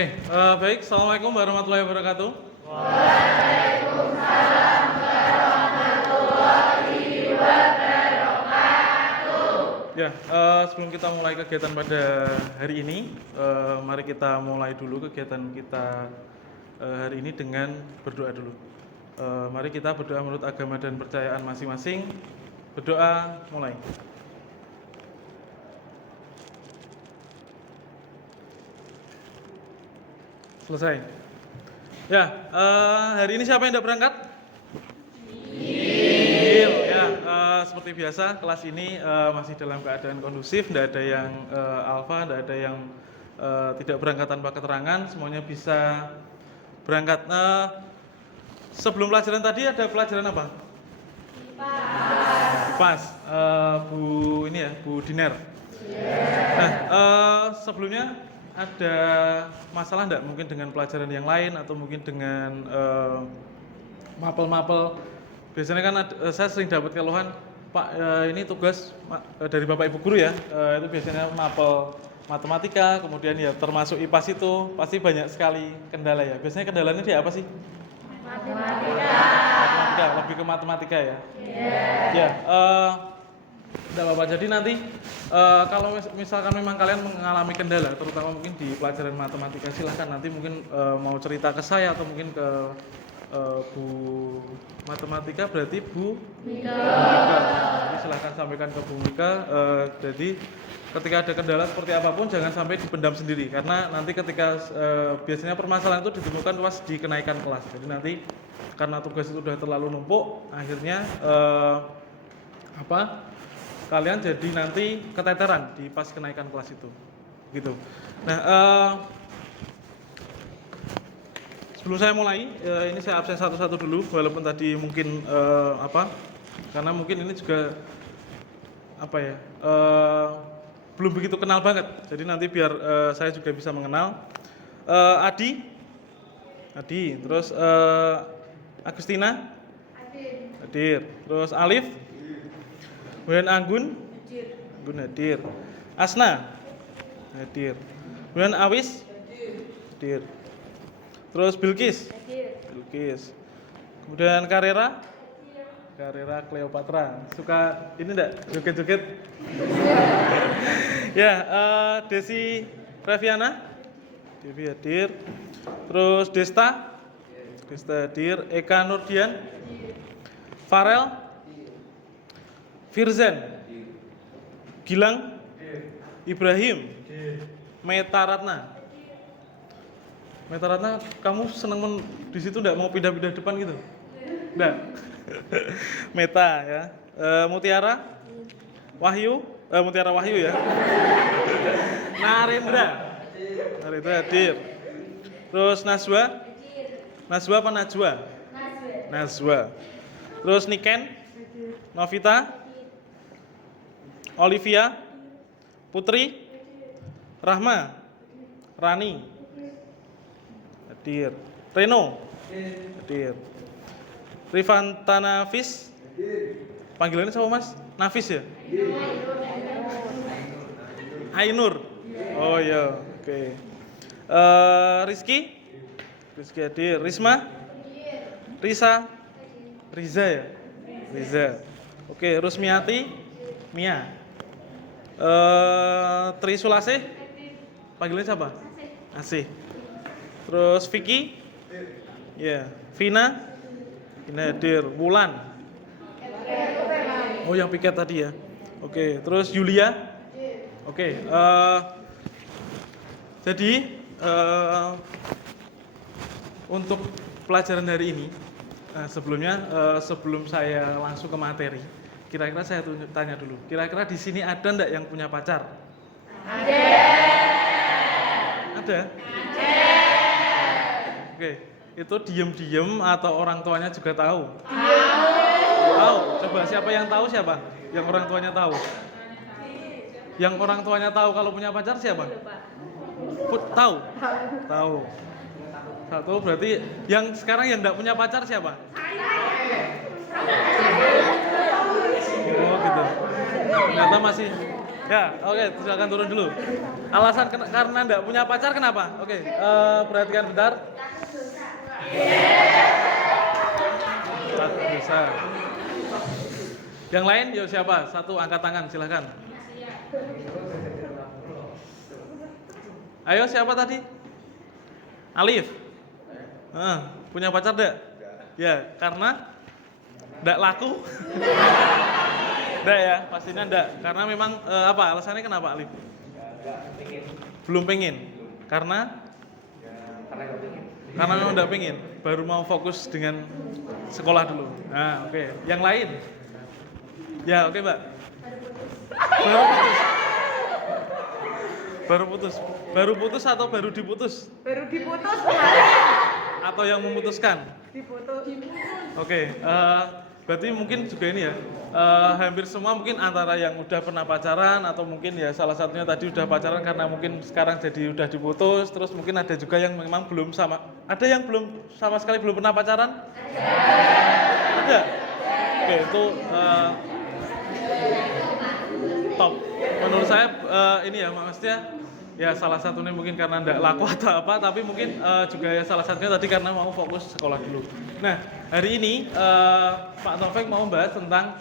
Baik. Assalamualaikum warahmatullahi wabarakatuh. Waalaikumsalam warahmatullahi wabarakatuh. Ya, sebelum kita mulai kegiatan pada hari ini, mari kita mulai dulu kegiatan kita hari ini dengan berdoa dulu. Mari kita berdoa menurut agama dan percayaan masing-masing. Berdoa, mulai. Selesai. Ya, hari ini siapa yang tidak berangkat? Ya, seperti biasa kelas ini masih dalam keadaan kondusif, tidak ada yang alfa, tidak ada yang tidak berangkat tanpa keterangan, semuanya bisa berangkat. Sebelum pelajaran tadi ada pelajaran apa? Pas, Bu Diner. Nah, sebelumnya ada masalah enggak mungkin dengan pelajaran yang lain atau mungkin dengan mapel-mapel? Biasanya kan saya sering dapat keluhan, Pak, ini tugas dari Bapak Ibu guru ya, itu biasanya mapel matematika, kemudian ya termasuk IPAS itu pasti banyak sekali kendala ya. Biasanya kendalanya di apa sih? Matematika, lebih ke matematika ya. Ya, tidak apa-apa. Jadi nanti kalau misalkan memang kalian mengalami kendala, terutama mungkin di pelajaran matematika, silahkan nanti mungkin mau cerita ke saya atau mungkin ke Bu Matematika, berarti Bu Mika. Jadi silahkan sampaikan ke Bu Mika. Jadi ketika ada kendala seperti apapun jangan sampai dipendam sendiri, karena nanti ketika biasanya permasalahan itu ditemukan pas di kenaikan kelas. Jadi nanti karena tugas itu sudah terlalu numpuk, akhirnya kalian jadi nanti keteteran di pas kenaikan kelas itu, gitu. Nah, sebelum saya mulai, ini saya absen satu-satu dulu, walaupun tadi mungkin karena mungkin ini juga belum begitu kenal banget. Jadi nanti biar saya juga bisa mengenal. Adi, terus Agustina, hadir, terus Alif, kemudian Anggun hadir, Asna hadir, kemudian Awis hadir, terus Bilkis, kemudian Karera Cleopatra. Suka ini enggak joget-joget? Ya, Desi Reviana hadir, terus Desta hadir, Eka Nurdian, Farel, Firzen, Gilang, Ibrahim, Meta Ratna, kamu seneng di situ enggak mau pindah-pindah depan gitu? Enggak. Meta ya. Mutiara Wahyu ya. Narendra hadir. Terus Najwa apa Najwa? Najwa. Terus Niken, Novita, Olivia, Putri, Rahma, Rani hadir, Reno hadir, Rifanta Nafis, panggilannya siapa Mas? Nafis ya? Ainur. Oh iya, oke. Rizky hadir, Risma, Riza ya? Riza. Oke, Rusmiati, Mia. Tri Sulasih, panggilannya siapa? Asih. Terus Vicky, ya. Vina hadir. Wulan. Oh, yang piket tadi ya. Oke, terus Yulia. Oke, jadi untuk pelajaran hari ini, sebelum saya langsung ke materi, kira-kira saya tanya dulu. Kira-kira di sini ada enggak yang punya pacar? Ada? Oke, itu diem-diem atau orang tuanya juga tahu? Tahu. Coba siapa yang tahu siapa? Yang orang tuanya tahu? Yang orang tuanya tahu kalau punya pacar siapa? Tahu? Tahu. Satu, berarti yang sekarang yang enggak punya pacar siapa? Oh gitu. Ternyata Ya, oke, silakan turun dulu. Alasan karena enggak punya pacar kenapa? Oke, perhatikan bentar. Takut bisa. Yang lain, yuk siapa? Satu angkat tangan, silakan. Ayo, siapa tadi? Alif. Punya pacar enggak? Ya, karena enggak laku. Enggak ya, pastinya enggak. Karena memang apa? Alasannya kenapa, Alif? Belum pengen. Karena memang enggak pengen. Baru mau fokus dengan sekolah dulu. Nah, oke. Yang lain? Ya, oke, Mbak. Baru putus atau baru diputus? Baru diputus kemarin. Atau yang memutuskan? Diputus. Oke, berarti mungkin juga ini ya, hampir semua mungkin antara yang udah pernah pacaran atau mungkin ya salah satunya tadi udah pacaran karena mungkin sekarang jadi udah diputus, terus mungkin ada juga yang memang belum ada yang belum sama sekali belum pernah pacaran? Ada? Oke, itu top. Menurut saya ini ya maksudnya ya salah satunya mungkin karena enggak laku atau apa, tapi mungkin juga ya salah satunya tadi karena mau fokus sekolah dulu. Nah, hari ini Pak Taufik mau bahas tentang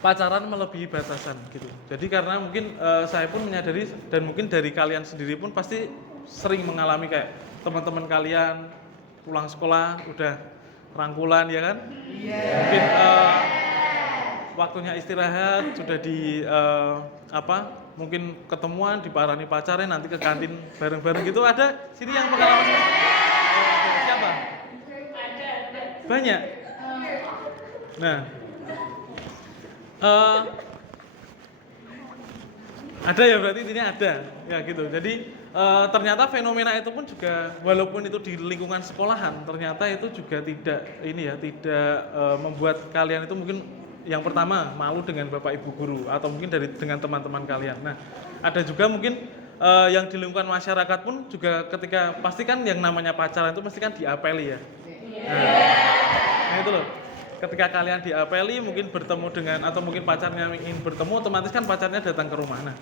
pacaran melebihi batasan gitu. Jadi karena mungkin saya pun menyadari dan mungkin dari kalian sendiri pun pasti sering mengalami kayak teman-teman kalian pulang sekolah udah rangkulan ya kan? Mungkin waktunya istirahat sudah di mungkin ketemuan diparani pacarnya nanti ke kantin bareng-bareng gitu. Ada sini yang pengalaman siapa? Ada. Banyak. Nah, ada ya berarti ini ada ya gitu. Jadi ternyata fenomena itu pun juga walaupun itu di lingkungan sekolahan ternyata itu juga tidak membuat kalian itu mungkin yang pertama malu dengan bapak ibu guru atau mungkin dengan teman-teman kalian. Nah, ada juga mungkin yang di lingkungan masyarakat pun juga ketika pasti kan yang namanya pacaran itu pasti kan diapeli ya. Nah itu loh. Ketika kalian diapeli mungkin bertemu dengan atau mungkin pacarnya ingin bertemu otomatis kan pacarnya datang ke rumah. Nah,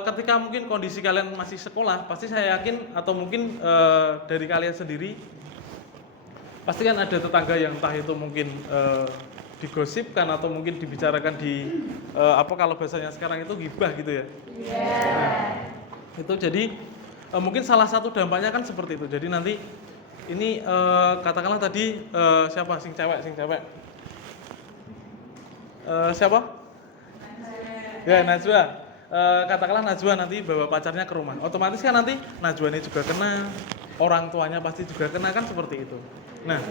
ketika mungkin kondisi kalian masih sekolah pasti saya yakin atau mungkin dari kalian sendiri pasti kan ada tetangga yang entah itu mungkin digosipkan atau mungkin dibicarakan di kalau bahasanya sekarang itu ghibah gitu ya. Nah, itu jadi mungkin salah satu dampaknya kan seperti itu. Jadi nanti ini katakanlah tadi siapa sing cewek siapa? Ya Najwa. Katakanlah Najwa nanti bawa pacarnya ke rumah. Otomatis kan nanti Najwa ini juga kena, orang tuanya pasti juga kena kan seperti itu. Nah,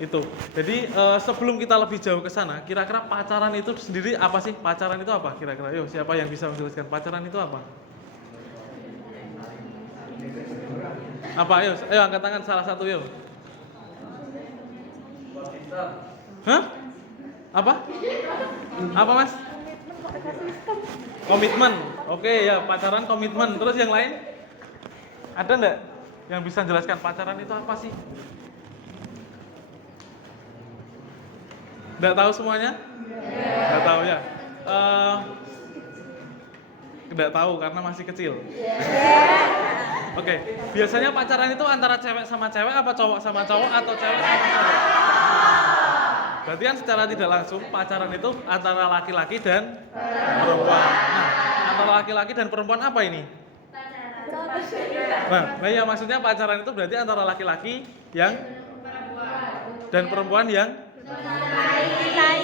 itu. Jadi sebelum kita lebih jauh ke sana, kira-kira pacaran itu sendiri apa sih? Pacaran itu apa kira-kira? Yuk, siapa yang bisa menjelaskan pacaran itu apa? Apa? Ayo angkat tangan salah satu yuk. Hah? Apa? Apa Mas? Komitmen. Oke ya, pacaran komitmen. Terus yang lain? Ada enggak yang bisa jelaskan pacaran itu apa sih? Enggak tahu semuanya? Enggak tahu ya? Enggak tahu karena masih kecil. Oke, biasanya pacaran itu antara cewek sama cewek apa cowok sama cowok atau cewek sama cowok? Berarti kan secara tidak langsung pacaran itu antara laki-laki dan perempuan. Nah, antara laki-laki dan perempuan apa ini? Nah ya maksudnya pacaran itu berarti antara laki-laki yang dan perempuan yang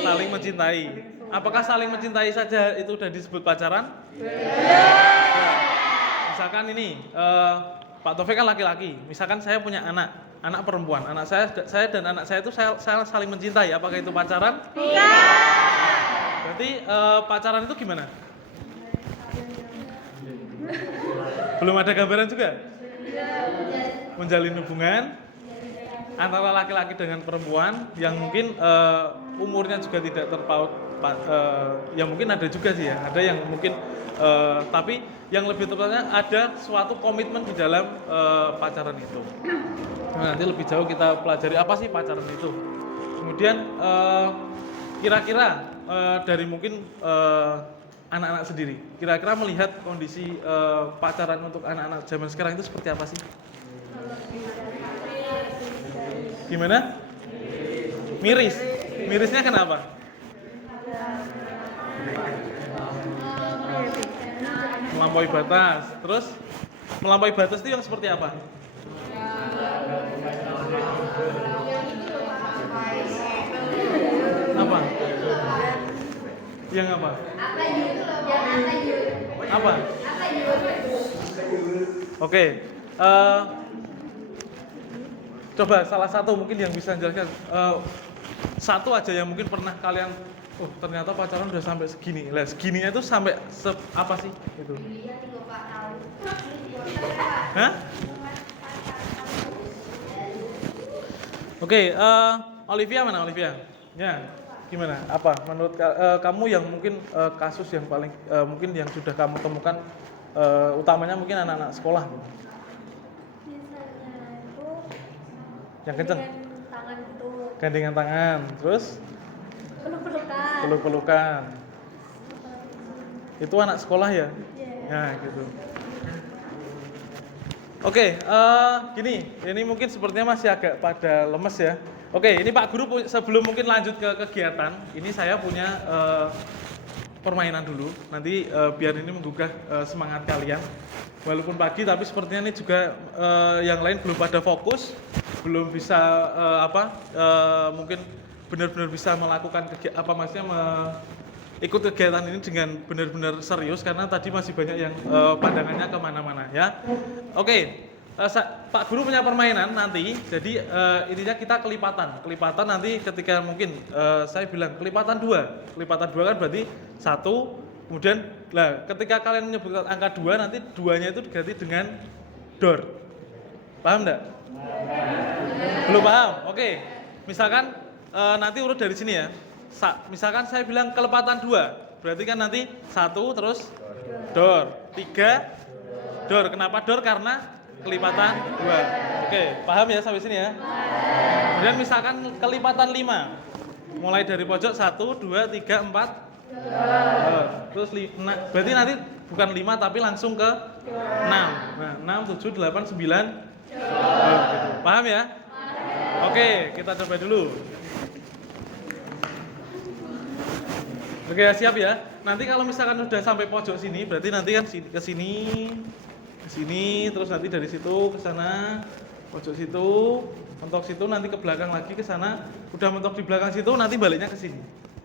saling mencintai. Apakah saling mencintai saja itu sudah disebut pacaran? Misalkan ini Pak Taufik kan laki-laki. Misalkan saya punya anak perempuan. Anak saya dan anak saya itu saya saling mencintai. Apakah itu pacaran? Iya. Berarti pacaran itu gimana? Belum ada gambaran juga? Menjalin hubungan antara laki-laki dengan perempuan yang mungkin umurnya juga tidak terpaut. Ya mungkin ada juga sih ya. Ada yang mungkin tapi yang lebih tepatnya ada suatu komitmen di dalam pacaran itu. Nah, nanti lebih jauh kita pelajari apa sih pacaran itu. Kemudian kira-kira dari mungkin anak-anak sendiri. Kira-kira melihat kondisi pacaran untuk anak-anak zaman sekarang itu seperti apa sih? Gimana? Miris. Mirisnya kenapa? Melampaui batas. Terus melampaui batas itu yang seperti apa? Apa? Yang apa? Apa? Oke. Coba salah satu mungkin yang bisa menjelaskan satu aja yang mungkin pernah kalian ternyata pacaran udah sampai segini. Lah segininya itu sampai apa sih itu? Hah? Oke, Olivia mana Olivia? Ya, gimana? Apa menurut kamu yang mungkin kasus yang paling mungkin yang sudah kamu temukan utamanya mungkin anak-anak sekolah? Biasanya itu Yang kenceng? gandengan tangan gitu, Gandengan tangan, terus peluk-pelukan. peluk-pelukan. Itu anak sekolah ya? Iya. Ya, gitu. Oke, gini, ini mungkin sepertinya masih agak pada lemes ya. Oke, ini Pak Guru sebelum mungkin lanjut ke kegiatan, ini saya punya permainan dulu. Nanti biar ini menggugah semangat kalian. Walaupun pagi, tapi sepertinya ini juga yang lain belum pada fokus, belum bisa mungkin benar-benar bisa melakukan ikut kegiatan ini dengan benar-benar serius karena tadi masih banyak yang pandangannya kemana-mana ya. Oke, Pak Guru punya permainan nanti, jadi ininya kita kelipatan nanti ketika mungkin saya bilang kelipatan dua kan berarti 1, kemudian lah ketika kalian menyebutkan angka 2 nanti 2-nya itu diganti dengan door. Paham enggak? Belum paham? Oke, misalkan nanti urut dari sini ya. Misalkan saya bilang kelepatan 2, berarti kan nanti 1 terus door, 3 door. Kenapa door? Karena kelipatan 2. Oke, paham ya sampai sini ya? Kemudian misalkan kelipatan 5, mulai dari pojok 1, 2, 3, 4 door. Terus berarti nanti bukan 5 tapi langsung ke 6. Nah, 6, 7, 8, 9 door, gitu. Paham ya? Oke, kita coba dulu. Oke, siap ya. Nanti kalau misalkan udah sampai pojok sini, berarti nanti kan ke sini, terus nanti dari situ ke sana, pojok situ, mentok situ, nanti ke belakang lagi ke sana. Udah mentok di belakang situ, nanti baliknya ke sini.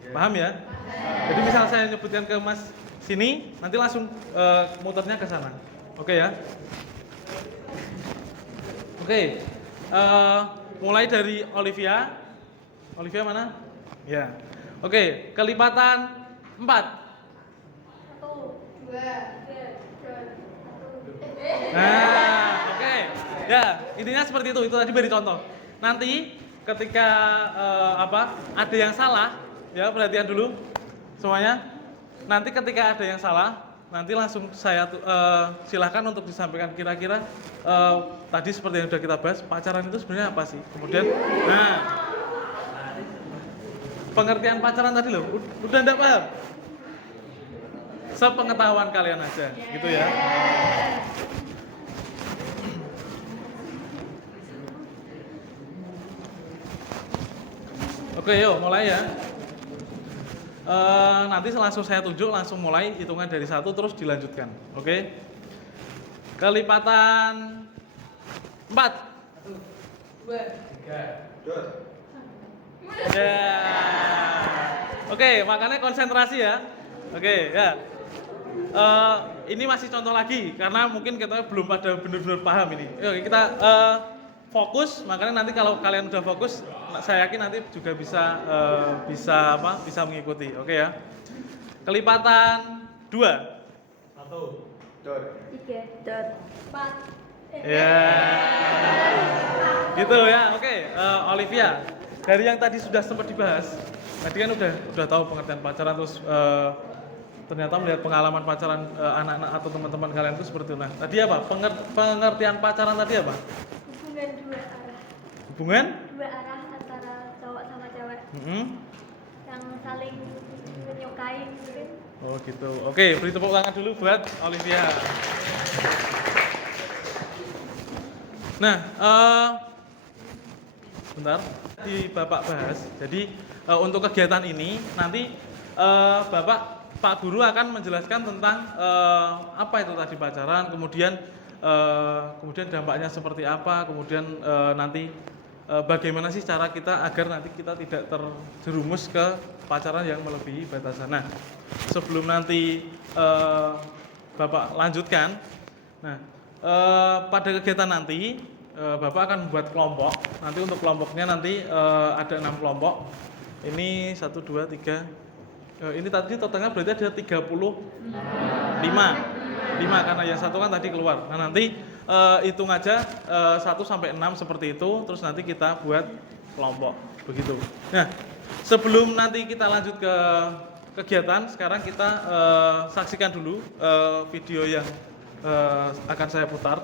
Paham ya? Jadi misal saya nyebutkan ke Mas sini, nanti langsung muternya ke sana. Oke ya? Oke. Mulai dari Olivia. Olivia mana? Ya. Oke, kelipatan 4. 1, 2, 3, 4. Nah, oke. Ya, intinya seperti itu. Itu tadi beri contoh. Nanti ketika ada yang salah, ya perhatian dulu semuanya. Nanti ketika ada yang salah, nanti langsung saya silakan untuk disampaikan kira-kira tadi seperti yang sudah kita bahas, pacaran itu sebenarnya apa sih? Kemudian, pengertian pacaran tadi loh, udah enggak paham? Sepengetahuan kalian aja, gitu ya. Oke, yuk mulai ya. Nanti langsung saya tunjuk, langsung mulai hitungan dari 1 terus dilanjutkan. Oke. Kelipatan 4. 1, 2, 3. Ya. Oke, makanya konsentrasi ya. Oke, ya. Ini masih contoh lagi karena mungkin kita belum pada benar-benar paham ini. Oke, kita fokus, makanya nanti kalau kalian udah fokus, saya yakin nanti juga bisa mengikuti. Oke ya. Kelipatan 2. 1. Dot. 3, dot. 4. Ya. Gitu ya. Oke, Olivia. Dari yang tadi sudah sempat dibahas, tadi kan udah tahu pengertian pacaran, terus ternyata melihat pengalaman pacaran anak-anak atau teman-teman kalian itu seperti itu. Nah, tadi apa? Pengertian pacaran tadi apa? Hubungan 2 arah. Hubungan? 2 arah antara cowok sama cewek. Mm-hmm. Yang saling kain mungkin. Oh gitu. Oke, beri tepuk tangan dulu buat Olivia. Nah, bentar di Bapak bahas. Jadi untuk kegiatan ini nanti Pak Guru akan menjelaskan tentang apa itu tadi pacaran, kemudian dampaknya seperti apa, kemudian nanti bagaimana sih cara kita agar nanti kita tidak terjerumus ke pacaran yang melebihi batasan. Nah, sebelum nanti Bapak lanjutkan, nah pada kegiatan nanti Bapak akan membuat kelompok. Nanti untuk kelompoknya nanti ada 6 kelompok. Ini 1, 2, 3. Ini tadi totalnya berarti ada 5 karena yang satu kan tadi keluar. Nah nanti hitung aja 1 sampai 6 seperti itu. Terus nanti kita buat kelompok begitu. Nah sebelum nanti kita lanjut ke kegiatan, sekarang kita saksikan dulu video yang akan saya putar.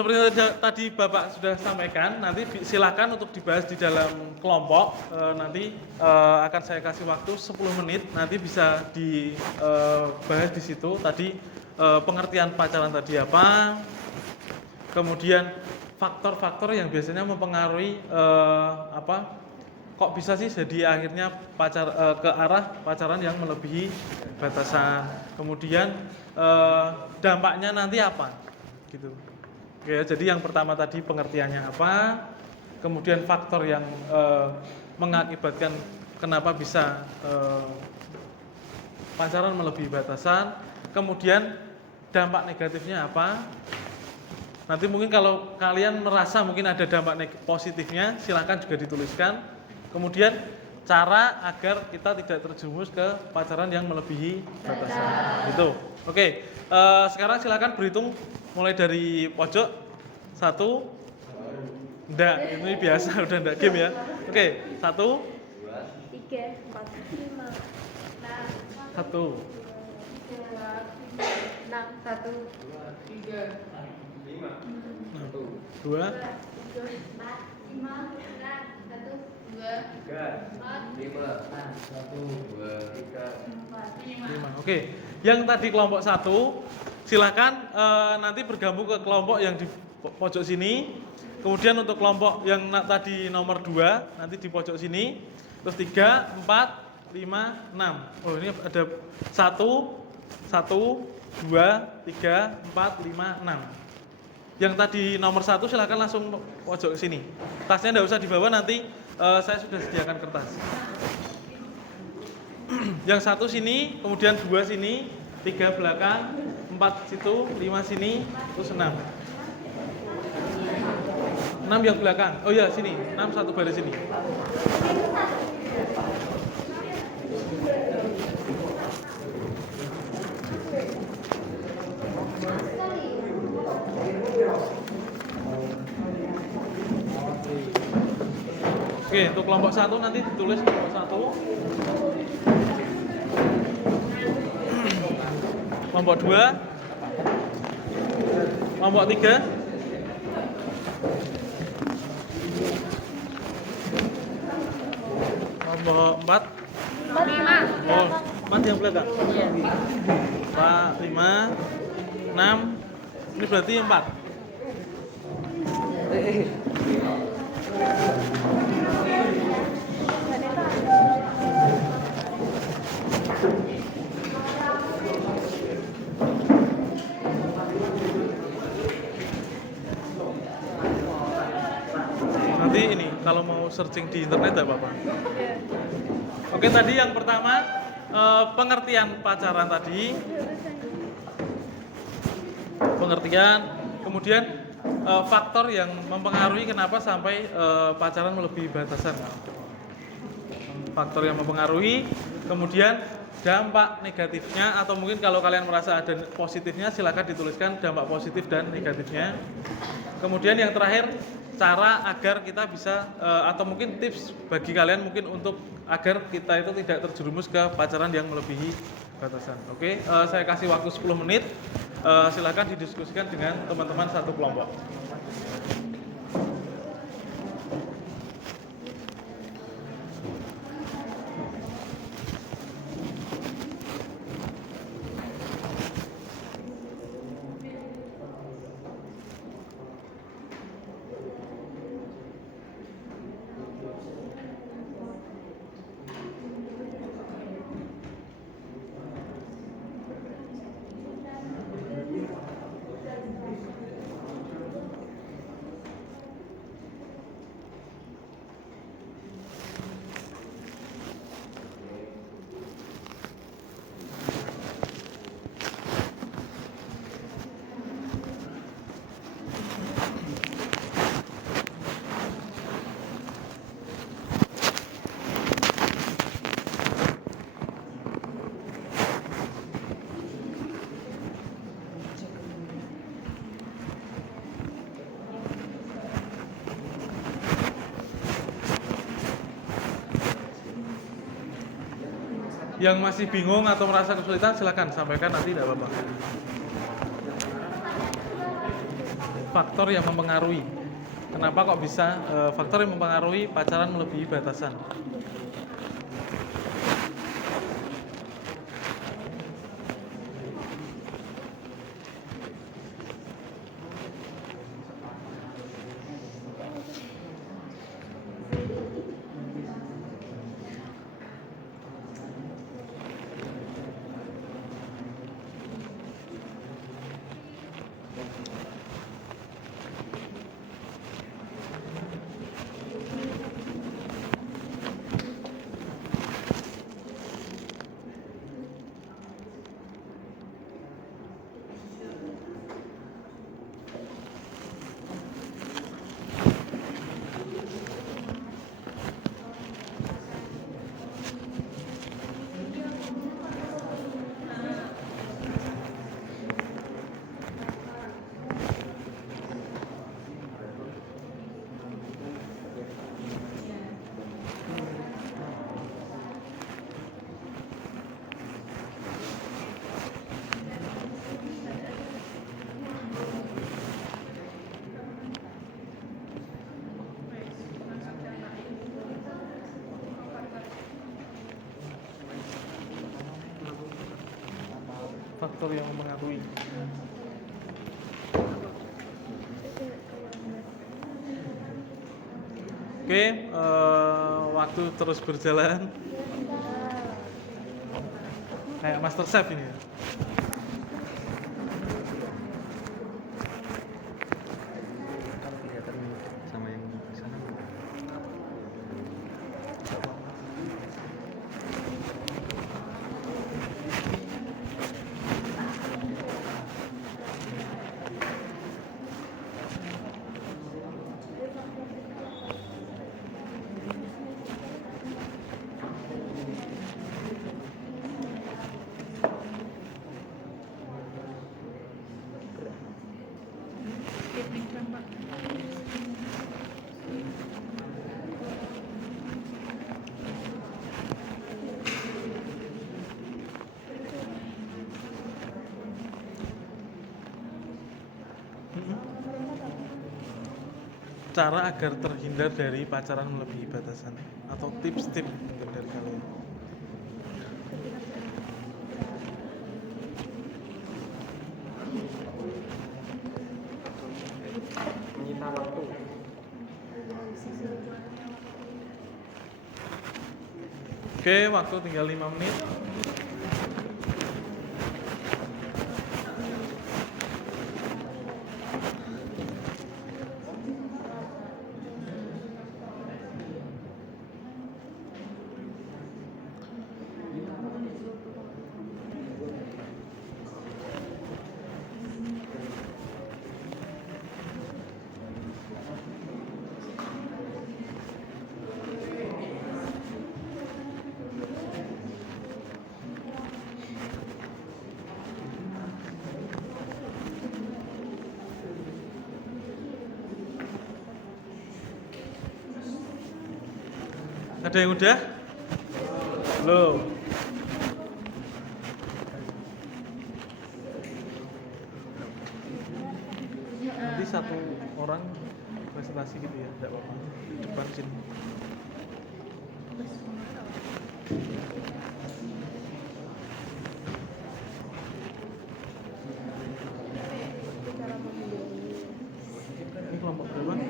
seperti tadi Bapak sudah sampaikan, nanti silakan untuk dibahas di dalam kelompok. Nanti akan saya kasih waktu 10 menit, nanti bisa dibahas di situ. Tadi pengertian pacaran tadi apa, kemudian faktor-faktor yang biasanya mempengaruhi kok bisa sih jadi akhirnya ke arah pacaran yang melebihi batasan. Kemudian dampaknya nanti apa, gitu. Oke, jadi yang pertama tadi pengertiannya apa, kemudian faktor yang mengakibatkan kenapa bisa pacaran melebihi batasan, kemudian dampak negatifnya apa. Nanti mungkin kalau kalian merasa mungkin ada dampak positifnya, silakan juga dituliskan. Kemudian cara agar kita tidak terjerumus ke pacaran yang melebihi batasan. Itu. Oke, sekarang silakan berhitung mulai dari pojok. 1. Enggak, ini biasa udah enggak game ya. Oke, 1, 3, 4, 5, 1, 6, 2, 4, 5, 5. Oke, yang tadi kelompok 1 silakan nanti bergabung ke kelompok yang di pojok sini. Kemudian untuk kelompok yang tadi nomor 2 nanti di pojok sini. Terus 3, 4, 5, 6. Oh, ini ada 1, 2, 3, 4, 5, 6. Yang tadi nomor 1 silakan langsung pojok sini. Tasnya enggak usah dibawa, nanti saya sudah sediakan kertas. Yang 1 sini, kemudian 2 sini, 3 belakang, 4 situ, 5 sini, terus 6. 6 yang belakang. Oh iya, sini. 6 satu baris sini. Oke, untuk kelompok 1 nanti ditulis kelompok 1. Kelompok 2. Kelompok 3. Kelompok 4. 5. Oh, 4 yang belakang. 4, 5, 6. Ini berarti 4. Nanti ini kalau mau searching di internet enggak apa-apa. Oke, tadi yang pertama pengertian pacaran tadi. Pengertian, kemudian faktor yang mempengaruhi kenapa sampai pacaran melebihi batasan. Faktor yang mempengaruhi, kemudian dampak negatifnya, atau mungkin kalau kalian merasa ada positifnya silakan dituliskan dampak positif dan negatifnya. Kemudian yang terakhir, cara agar kita bisa atau mungkin tips bagi kalian mungkin untuk agar kita itu tidak terjerumus ke pacaran yang melebihi batasan. Oke, saya kasih waktu 10 menit. Silakan didiskusikan dengan teman-teman satu kelompok. Yang masih bingung atau merasa kesulitan silakan sampaikan, nanti tidak apa-apa. faktor yang mempengaruhi. Kenapa kok bisa faktor yang mempengaruhi pacaran melebihi batasan? Faktor yang mempengaruhi. Oke, waktu terus berjalan. Kayak Master Chef ini ya. Kan kelihatan sama yang di sana. Cara agar terhindar dari pacaran melebihi batasan atau tips-tips mungkin dari kalian. Menyita waktu. Oke, waktu tinggal 5 menit. Ada yang udah? Belum. Nanti satu orang presentasi gitu ya, tidak apa-apa. Di depan sini. Ini kelompok berapa? 5.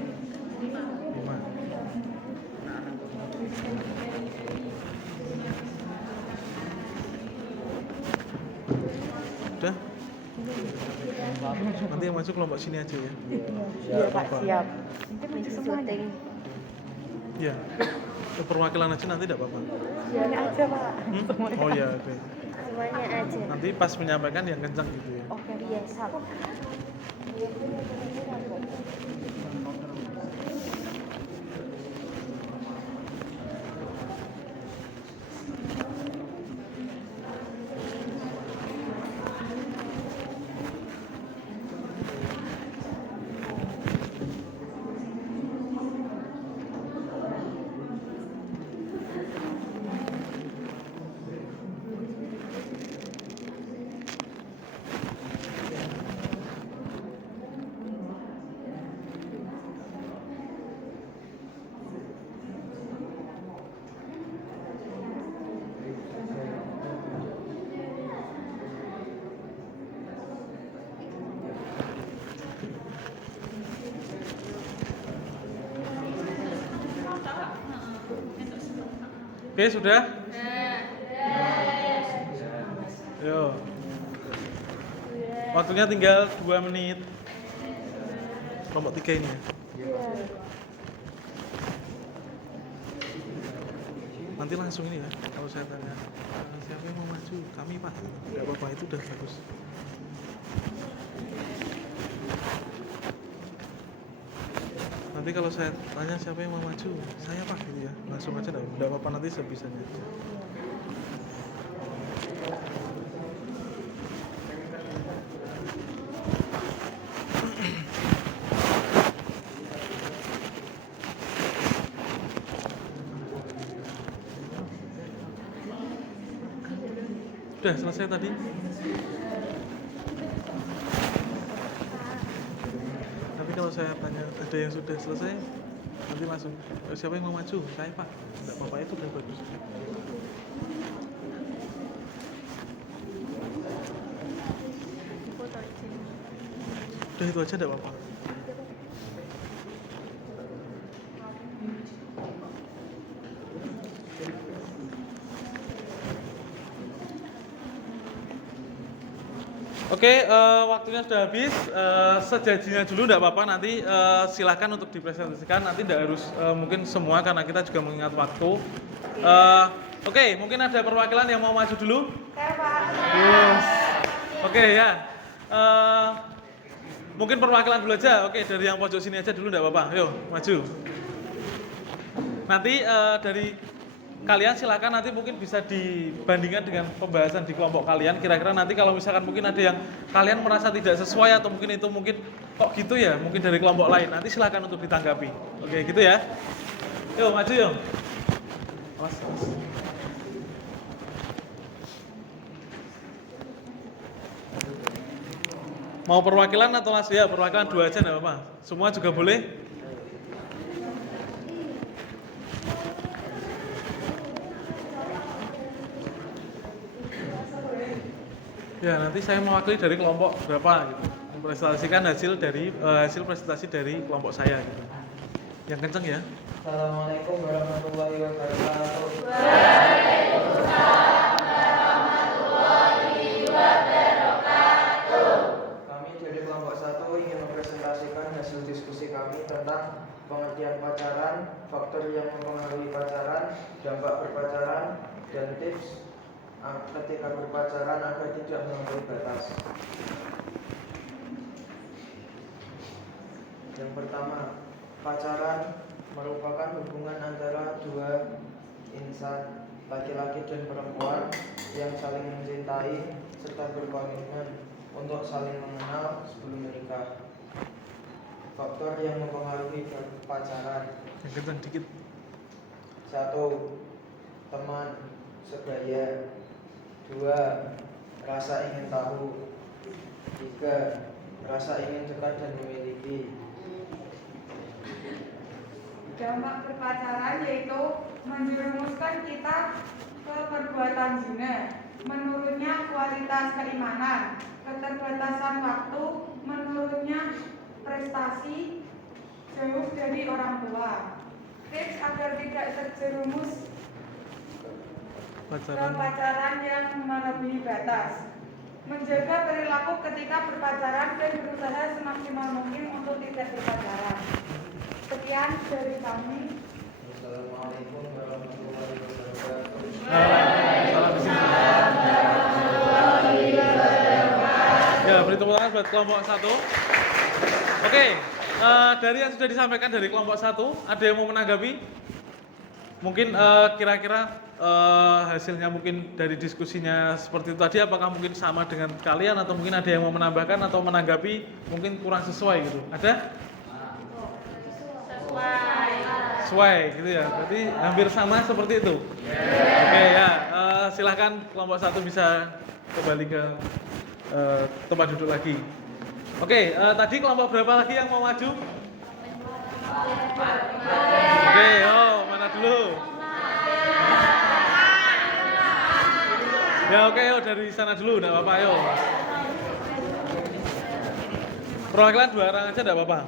Udah? Nanti yang masuk kelompok sini aja ya. Iya Pak, siap. syuting. Iya. Perwakilan aja nanti tidak apa-apa. Semuanya aja Pak. Oh iya, oke. Semuanya aja. Nanti pas menyampaikan yang kencang gitu ya. Oke, Iya, satu. Oke, sudah? Yo. Waktunya tinggal 2 menit. Kelompok 3 ini ya. Nanti langsung ini ya, kalau saya tanya siapa yang mau maju? Kami Pak. Tidak apa-apa, itu udah bagus. Nanti kalau saya tanya siapa yang mau maju, saya Pak gitu ya. Langsung aja tidak apa-apa, nanti sebisanya. Sudah selesai tadi? Tapi kalau saya tanya ada yang sudah selesai, nanti langsung siapa yang mau maju? Saya Pak. Tidak apa-apa, itu udah bagus. Udah itu aja, tidak apa-apa. Oke, waktunya sudah habis. Sejajinya dulu tidak apa-apa. Nanti silahkan untuk dipresentasikan. Nanti tidak harus mungkin semua karena kita juga mengingat waktu. Oke, mungkin ada perwakilan yang mau maju dulu. Saya Pak. Yes. Oke ya. Mungkin perwakilan dulu aja. Oke, dari yang pojok sini aja dulu tidak apa-apa. Yuk, maju. Nanti dari kalian silakan nanti mungkin bisa dibandingkan dengan pembahasan di kelompok kalian. Kira-kira nanti kalau misalkan mungkin ada yang kalian merasa tidak sesuai atau mungkin itu mungkin kok gitu ya, mungkin dari kelompok lain, nanti silakan untuk ditanggapi. Oke, gitu ya. Yuk, maju yuk. Awas. Mau perwakilan atau langsung ya? Perwakilan 2 aja enggak apa-apa. Semua juga boleh. Ya, nanti saya mewakili dari kelompok berapa gitu. Mempresentasikan hasil presentasi dari kelompok saya gitu. Yang kenceng ya. Assalamualaikum warahmatullahi wabarakatuh. Kami dari kelompok 1 ingin mempresentasikan hasil diskusi kami tentang pengertian pacaran, faktor yang mempengaruhi pacaran, dampak berpacaran, dan tips ketika berpacaran agar tidak melampaui batas. Yang pertama, pacaran merupakan hubungan antara dua insan, laki-laki dan perempuan, yang saling mencintai serta berkomitmen untuk saling mengenal sebelum menikah. Faktor yang mempengaruhi pacaran. Yang kenceng dikit. 1. Teman sebaya. 2. Rasa ingin tahu. 3. Rasa ingin dekat dan memiliki. Dampak berpacaran yaitu menjerumuskan kita ke perbuatan zina, menurunnya kualitas keimanan, keterbatasan waktu, menurunnya prestasi, jauh dari orang tua. Tips agar tidak terjerumus ke pacaran yang melebihi batas. Menjaga perilaku ketika berpacaran dan berusaha semaksimal mungkin untuk tidak berpacaran. Sekian dari kami. Assalamualaikum warahmatullahi wabarakatuh. Ya, beri tepuk tangan buat kelompok 1. Oke, dari yang sudah disampaikan dari kelompok 1, ada yang mau menanggapi? Mungkin kira-kira hasilnya mungkin dari diskusinya seperti itu tadi, apakah mungkin sama dengan kalian atau mungkin ada yang mau menambahkan atau menanggapi mungkin kurang sesuai gitu? Ada? Sesuai gitu ya, berarti hampir sama seperti itu. Oke ya, silahkan kelompok 1 bisa kembali ke tempat duduk lagi. Oke, tadi kelompok berapa lagi yang mau maju? Oke, mana dulu? Ya oke, dari sana dulu, enggak apa-apa, ayo. Perwakilan 2 orang aja enggak apa-apa.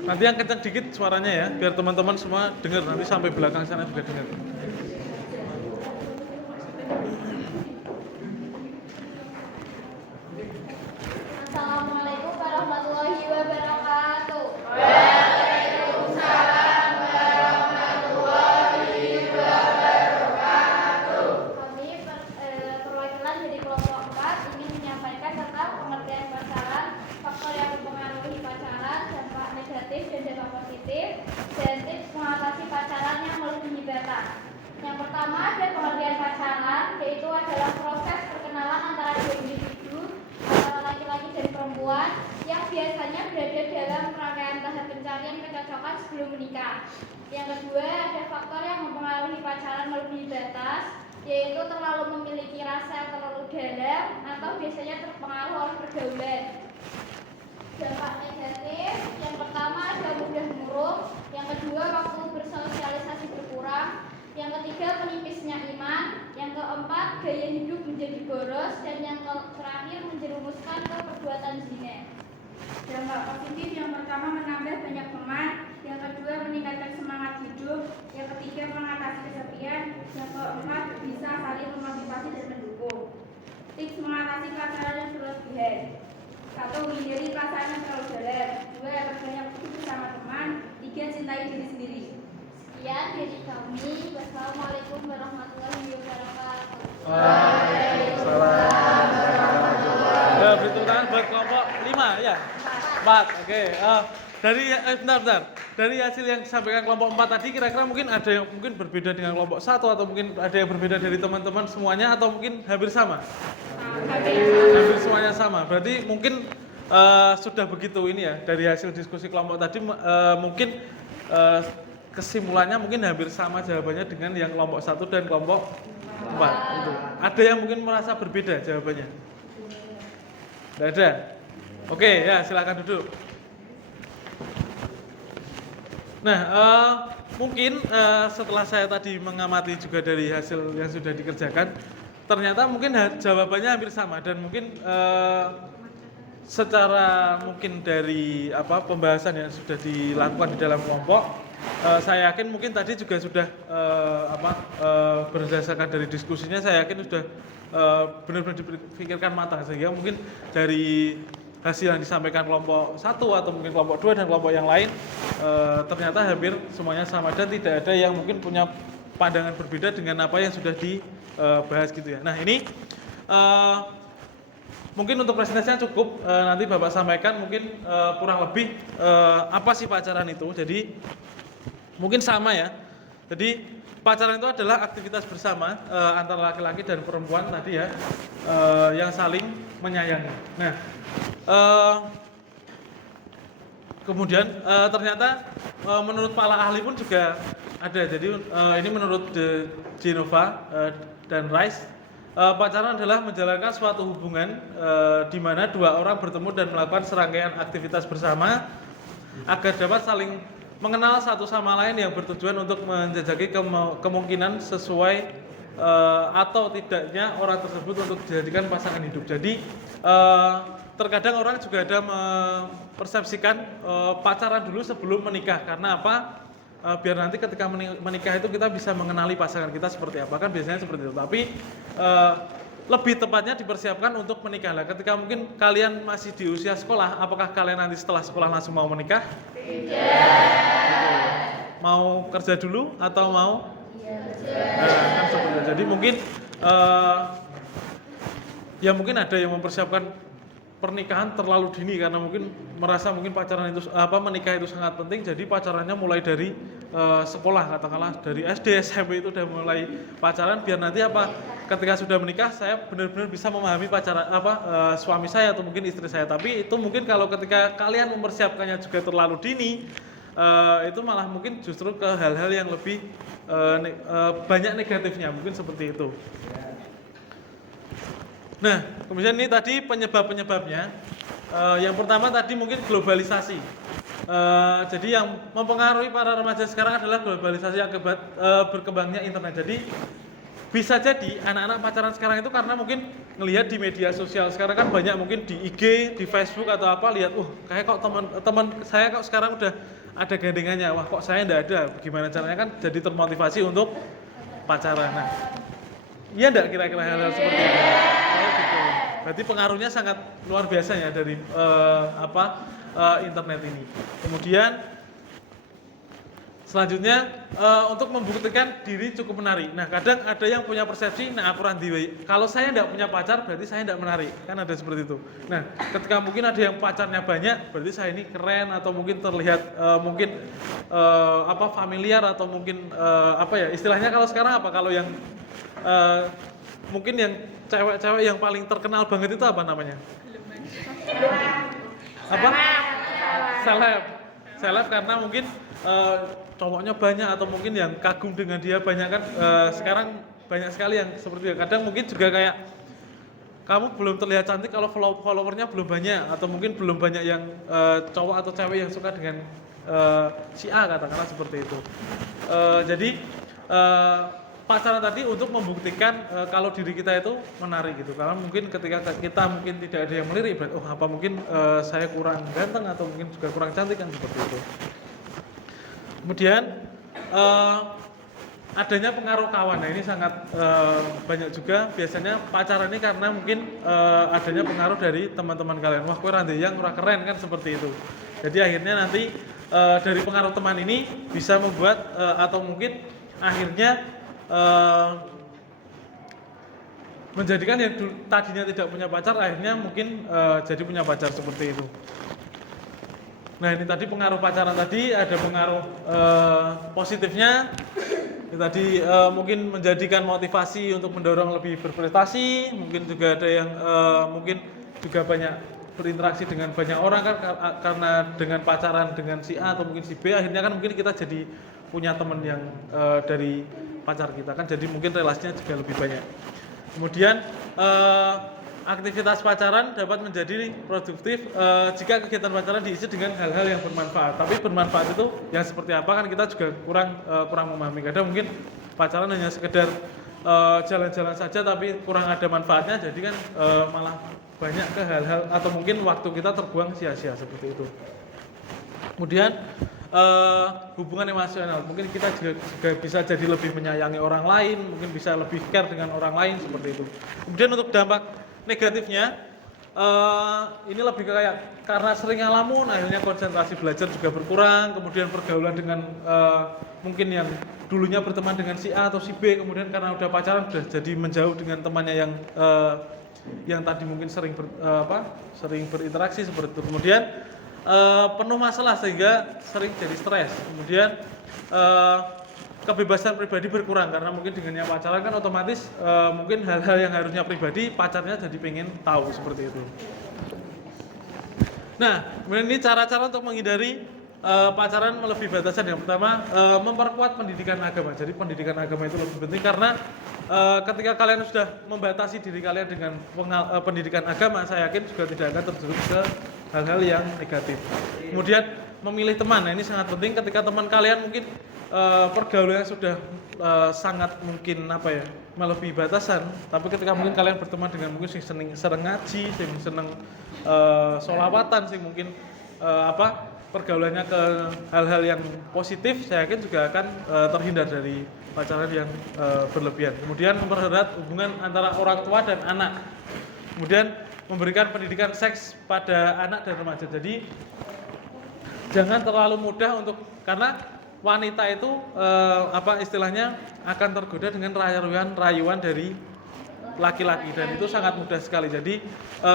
Nanti yang kencang dikit suaranya ya, biar teman-teman semua dengar, nanti sampai belakang sana juga dengar. Assalamualaikum warahmatullahi wabarakatuh. Kami perwakilan dari kelompok 4 ingin menyampaikan tentang pengertian pacaran, faktor yang mempengaruhi pacaran, dampak negatif dan dampak positif, dan tips mengatasi pacaran yang melebihi batas. Yang pertama ada pengertian pacaran, yaitu adalah proses perkenalan antara dua individu, antara laki-laki dan perempuan, yang biasanya berada dalam rangkaian tahap pencarian kecocokan sebelum menikah. Yang kedua ada faktor yang mempengaruhi pacaran melebihi batas, yaitu terlalu memiliki rasa yang terlalu dalam atau biasanya terpengaruh oleh pergaulan. Dampak negatif, yang pertama ada mudah murung, yang kedua waktu bersosialisasi berkurang, yang ketiga menipisnya iman, yang keempat gaya hidup menjadi boros, dan yang terakhir menjerumuskan ke perbuatan zina. Dampak positif yang pertama menambah banyak teman, yang kedua meningkatkan semangat hidup, yang ketiga mengatasi kesepian, yang keempat bisa saling memotivasi dan mendukung. Tips mengatasi pacaran yang berlebihan: 1. Hindari pacaran yang terlalu dalam. 2. Perbanyak waktu bersama teman. 3. Cintai diri sendiri. Sekian dari kami. Wassalamualaikum warahmatullahi wabarakatuh. Ya, beri tepuk tangan buat kelompok 5 ya. 4. Oke. Bentar. Dari hasil yang disampaikan kelompok 4 tadi, kira-kira mungkin ada yang mungkin berbeda dengan kelompok 1 atau mungkin ada yang berbeda dari teman-teman semuanya atau mungkin hampir sama? Hampir semuanya sama. Berarti mungkin sudah begitu ini ya, dari hasil diskusi kelompok tadi mungkin kesimpulannya mungkin hampir sama jawabannya dengan yang kelompok 1 dan kelompok 4 itu. Ada yang mungkin merasa berbeda jawabannya? Tidak ada? Oke, ya silakan duduk. Nah, mungkin setelah saya tadi mengamati juga dari hasil yang sudah dikerjakan, ternyata mungkin jawabannya hampir sama dan mungkin secara mungkin dari pembahasan yang sudah dilakukan di dalam kelompok, saya yakin mungkin tadi juga sudah berdasarkan dari diskusinya, saya yakin sudah benar-benar dipikirkan matang, sehingga mungkin dari hasil yang disampaikan kelompok 1 atau mungkin kelompok 2 dan kelompok yang lain ternyata hampir semuanya sama dan tidak ada yang mungkin punya pandangan berbeda dengan apa yang sudah dibahas gitu ya. Nah ini mungkin untuk presentasinya cukup, nanti Bapak sampaikan mungkin kurang lebih apa sih pacaran itu. Jadi mungkin sama ya. Jadi pacaran itu adalah aktivitas bersama antara laki-laki dan perempuan tadi ya, yang saling menyayangi. Nah, kemudian ternyata menurut para ahli pun juga ada. Jadi ini menurut Genova dan Rice, pacaran adalah menjalankan suatu hubungan di mana dua orang bertemu dan melakukan serangkaian aktivitas bersama agar dapat saling mengenal satu sama lain yang bertujuan untuk menjajaki kemungkinan sesuai atau tidaknya orang tersebut untuk dijadikan pasangan hidup. Jadi terkadang orang juga ada mempersepsikan pacaran dulu sebelum menikah. Karena apa? Biar nanti ketika menikah itu kita bisa mengenali pasangan kita seperti apa, kan biasanya seperti itu. Tapi lebih tepatnya dipersiapkan untuk menikah. Nah, ketika mungkin kalian masih di usia sekolah, apakah kalian nanti setelah sekolah langsung mau menikah? Tidak. Mau kerja dulu atau mau? Nah, kan seperti itu. Jadi mungkin ya mungkin ada yang mempersiapkan pernikahan terlalu dini karena mungkin merasa mungkin pacaran itu menikah itu sangat penting, jadi pacarannya mulai dari sekolah, katakanlah dari SD, SMP itu udah mulai pacaran biar nanti ketika sudah menikah saya benar-benar bisa memahami pacaran suami saya atau mungkin istri saya. Tapi itu mungkin kalau ketika kalian mempersiapkannya juga terlalu dini, itu malah mungkin justru ke hal-hal yang lebih banyak negatifnya, mungkin seperti itu. Nah, kemudian ini tadi penyebab-penyebabnya. Yang pertama tadi mungkin globalisasi. Jadi yang mempengaruhi para remaja sekarang adalah globalisasi akibat berkembangnya internet. Jadi bisa jadi anak-anak pacaran sekarang itu karena mungkin ngelihat di media sosial sekarang kan banyak mungkin di IG, di Facebook atau apa lihat, kayak kok teman saya kok sekarang udah ada gandengannya, wah kok saya enggak ada, gimana caranya kan jadi termotivasi untuk pacaran. Nah, iya enggak kira-kira hal-hal seperti itu? Oh, gitu. Berarti pengaruhnya sangat luar biasa ya dari internet ini. Kemudian selanjutnya untuk membuktikan diri cukup menarik. Nah, kadang ada yang punya persepsi, nah aku randiwei. Kalau saya tidak punya pacar, berarti saya tidak menarik. Kan ada seperti itu. Nah, ketika mungkin ada yang pacarnya banyak, berarti saya ini keren atau mungkin terlihat familiar atau mungkin istilahnya kalau sekarang apa? Kalau yang mungkin yang cewek-cewek yang paling terkenal banget itu apa namanya? Apa? Seleb karena mungkin cowoknya banyak atau mungkin yang kagum dengan dia banyak kan. Sekarang banyak sekali yang seperti itu. Kadang mungkin juga kayak kamu belum terlihat cantik kalau followernya belum banyak atau mungkin belum banyak yang cowok atau cewek yang suka dengan si A katakanlah seperti itu. Jadi pacaran tadi untuk membuktikan kalau diri kita itu menarik gitu. Karena mungkin ketika kita mungkin tidak ada yang melirik, apa mungkin saya kurang ganteng atau mungkin juga kurang cantik kan seperti itu. Kemudian adanya pengaruh kawan. Nah, ini sangat banyak juga biasanya pacaran ini karena mungkin adanya pengaruh dari teman-teman kalian. Wah, kowe randeyang ora keren kan seperti itu. Jadi akhirnya nanti dari pengaruh teman ini bisa membuat atau mungkin akhirnya menjadikan yang tadinya tidak punya pacar akhirnya mungkin jadi punya pacar seperti itu. Nah, ini tadi pengaruh pacaran tadi ada pengaruh positifnya. Ini tadi mungkin menjadikan motivasi untuk mendorong lebih berprestasi. Mungkin juga ada yang mungkin juga banyak berinteraksi dengan banyak orang kan karena dengan pacaran dengan si A atau mungkin si B akhirnya kan mungkin kita jadi punya teman yang dari pacar kita kan jadi mungkin relasinya juga lebih banyak. Kemudian aktivitas pacaran dapat menjadi produktif jika kegiatan pacaran diisi dengan hal-hal yang bermanfaat. Tapi bermanfaat itu yang seperti apa kan kita juga kurang memahami. Kadang mungkin pacaran hanya sekedar jalan-jalan saja tapi kurang ada manfaatnya, jadi kan malah banyak ke hal-hal atau mungkin waktu kita terbuang sia-sia seperti itu. Kemudian hubungan emosional, mungkin kita juga bisa jadi lebih menyayangi orang lain, mungkin bisa lebih care dengan orang lain seperti itu. Kemudian untuk dampak negatifnya ini lebih kayak karena sering ngalamun akhirnya konsentrasi belajar juga berkurang, kemudian pergaulan dengan mungkin yang dulunya berteman dengan si A atau si B kemudian karena udah pacaran udah jadi menjauh dengan temannya yang tadi mungkin sering berinteraksi seperti itu. Kemudian penuh masalah sehingga sering jadi stres. Kemudian kebebasan pribadi berkurang karena mungkin dengan yang pacaran kan otomatis mungkin hal-hal yang harusnya pribadi pacarnya jadi pengen tahu seperti itu. Nah, kemudian ini cara-cara untuk menghindari pacaran melebihi batasan. Yang pertama, memperkuat pendidikan agama. Jadi pendidikan agama itu lebih penting karena ketika kalian sudah membatasi diri kalian dengan pendidikan agama, saya yakin juga tidak akan terjerumus ke hal-hal yang negatif. Kemudian memilih teman. Nah, ini sangat penting ketika teman kalian mungkin pergaulannya sudah sangat mungkin melebihi batasan, tapi ketika mungkin kalian berteman dengan mungkin sing seneng ngaji, sing seneng sholawatan, sing mungkin pergaulannya ke hal-hal yang positif, saya yakin juga akan terhindar dari pacaran yang berlebihan. Kemudian mempererat hubungan antara orang tua dan anak. Kemudian memberikan pendidikan seks pada anak dan remaja. Jadi jangan terlalu mudah karena wanita itu istilahnya akan tergoda dengan rayuan dari laki-laki dan itu sangat mudah sekali. Jadi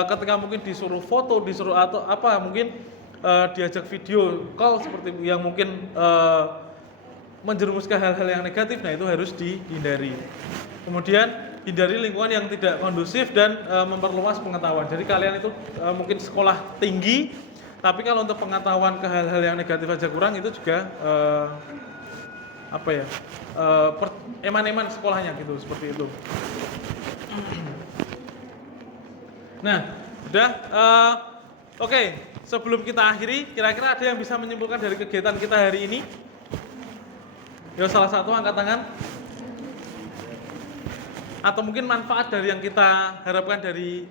ketika mungkin disuruh foto, disuruh atau mungkin diajak video call seperti yang mungkin menjerumus ke hal-hal yang negatif, nah itu harus dihindari. Kemudian hindari lingkungan yang tidak kondusif dan memperluas pengetahuan. Jadi kalian itu mungkin sekolah tinggi, tapi kalau untuk pengetahuan ke hal-hal yang negatif aja kurang, itu juga eman-eman sekolahnya gitu, seperti itu. Nah, udah. Oke, sebelum kita akhiri, kira-kira ada yang bisa menyimpulkan dari kegiatan kita hari ini? Ya, salah satu angkat tangan. atau mungkin manfaat dari yang kita harapkan dari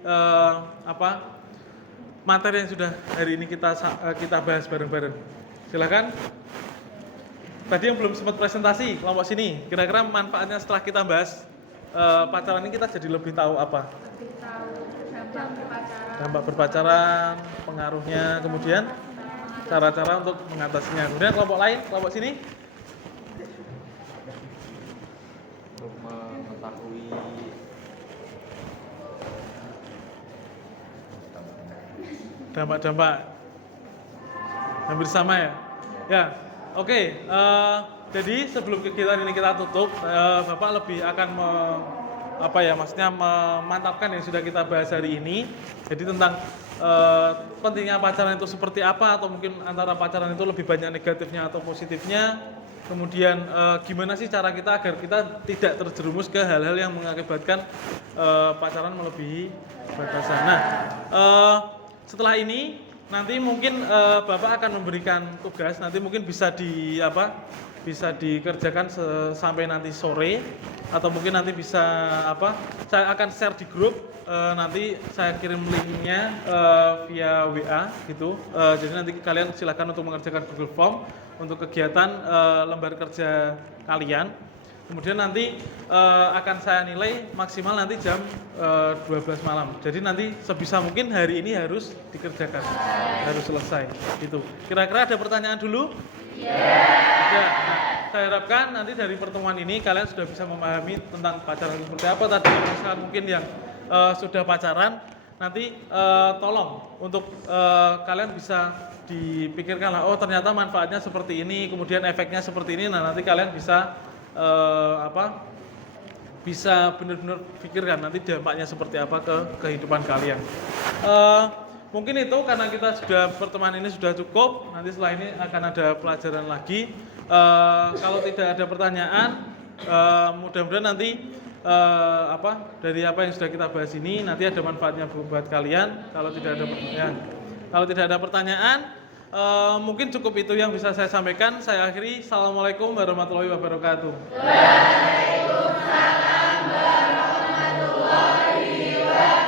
materi yang sudah hari ini kita bahas bareng-bareng. Silakan. Tadi yang belum sempat presentasi kelompok sini, kira-kira manfaatnya setelah kita bahas pacaran ini kita jadi lebih tahu apa? Lebih tahu Dampak berpacaran, pengaruhnya, kemudian cara-cara untuk mengatasinya. Kemudian kelompok lain, kelompok sini? Untuk mengetahui Dampak-dampak hampir sama ya? Ya, oke. Jadi sebelum kegiatan ini kita tutup, Bapak lebih akan maksudnya memantapkan yang sudah kita bahas hari ini. Jadi tentang pentingnya pacaran itu seperti apa, atau mungkin antara pacaran itu lebih banyak negatifnya atau positifnya. Kemudian gimana sih cara kita agar kita tidak terjerumus ke hal-hal yang mengakibatkan pacaran melebihi batasan. Nah, setelah ini nanti mungkin Bapak akan memberikan tugas, nanti mungkin bisa dikerjakan sampai nanti sore, atau mungkin nanti bisa saya akan share di grup, nanti saya kirim linknya via WA gitu. Jadi nanti kalian silakan untuk mengerjakan Google Form untuk kegiatan lembar kerja kalian. Kemudian nanti akan saya nilai maksimal nanti jam 12 malam. Jadi nanti sebisa mungkin hari ini harus dikerjakan, harus selesai. Gitu. Kira-kira ada pertanyaan dulu? Ya. Nah, saya harapkan nanti dari pertemuan ini kalian sudah bisa memahami tentang pacaran seperti apa. Tadi misalkan mungkin yang sudah pacaran, nanti tolong untuk kalian bisa dipikirkan lah, oh ternyata manfaatnya seperti ini, kemudian efeknya seperti ini. Nah, nanti kalian bisa bisa benar-benar pikirkan nanti dampaknya seperti apa ke kehidupan kalian. Mungkin itu karena kita sudah pertemuan ini sudah cukup. Nanti setelah ini akan ada pelajaran lagi. Kalau tidak ada pertanyaan, mudah-mudahan nanti dari apa yang sudah kita bahas ini nanti ada manfaatnya buat kalian. Kalau tidak ada pertanyaan, mungkin cukup itu yang bisa saya sampaikan. Saya akhiri. Assalamualaikum warahmatullahi wabarakatuh. Waalaikumsalam warahmatullahi wabarakatuh.